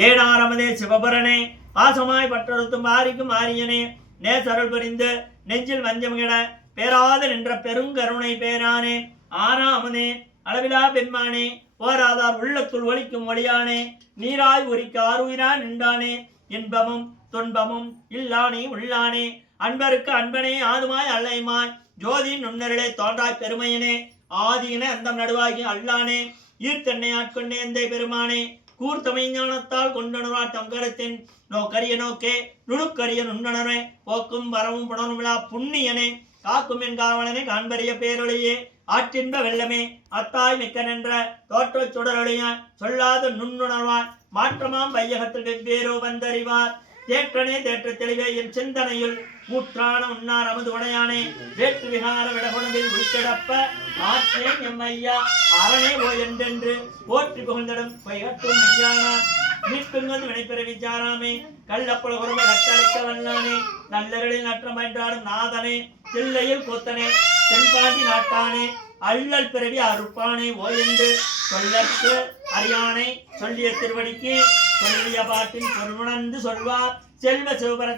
ஏடாரமதே சிவபுரனே பாசமாய் பற்றறுத்தும் ஆரிக்கும் ஆரியனே நேசருள் புரிந்து நெஞ்சில் வஞ்சமிட பேராது நின்ற பெருங்கருணை பேரானே ஆறாமனே அளவிலா பெம்மானே ஓராதார் உள்ளத்துள் ஒழிக்கும் ஒளியானே நீராய் உரிக்க ஆறுயிரா நின்றானே இன்பமும் துன்பமும் இல்லானே உள்ளானே அன்பருக்கு அன்பனே ஆதுமாய் அல்லைமாய் ஜோதி நுண்ணருளே தோன்றாய் பெருமையனே ஆதியின அந்தம் நடுவாகி அல்லானே ஈர்த்தென்னை ஆட்கொண்டே எந்தை பெருமானே கூர்த்தமைஞானத்தால் ஞானத்தால் தங்கரத்தின் நோக்கரிய நோக்கே நுணுக்கரிய நுண்ணனரே போக்கும் வரவும் புணருமிழா புண்ணியனே காக்கும் என் காவலனே காண்பறிய பேரொழியே ஆற்றின்ப வெள்ளமே அத்தாய் மிக்க நின்ற தோற்றச் சுடரொழிய சொல்லாத நுண்ணுணர்வாய் மாற்றமாம் வையகத்தில் வெவ்வேறோ வந்தறிவார். தேற்றனே தேற்ற தெளிவே என் சிந்தனையில் ஊற்றான உன்னார் அமது உடையானே. வேற்று விகார விடகுணவில் உள்கிடப்ப ஆற்றேன் எம் ஐயா அரணே ஓ என்றென்று போற்றி புகழ்ந்திடம் பெயற்றும் ஐயானார் மீட்பெங்கு வினைப்பெற விச்சாராமே கள்ளப்புல குரமை கட்டளிக்க வல்லானே. நல்லருளில் நற்றம் பயின்றாடும் நாதனே. தில்லையில் கூத்தனே. தென்பாண்டி நாட்டானே. அள்ளல் பிறவி அறுப்பானே ஓ என்று சொல்லற்கு அரியானை சொல்லிய திருவடிக்கு சொல்லிய பாட்டின் பொருளுணர்ந்து சொல்வார். செல்வ சிவபர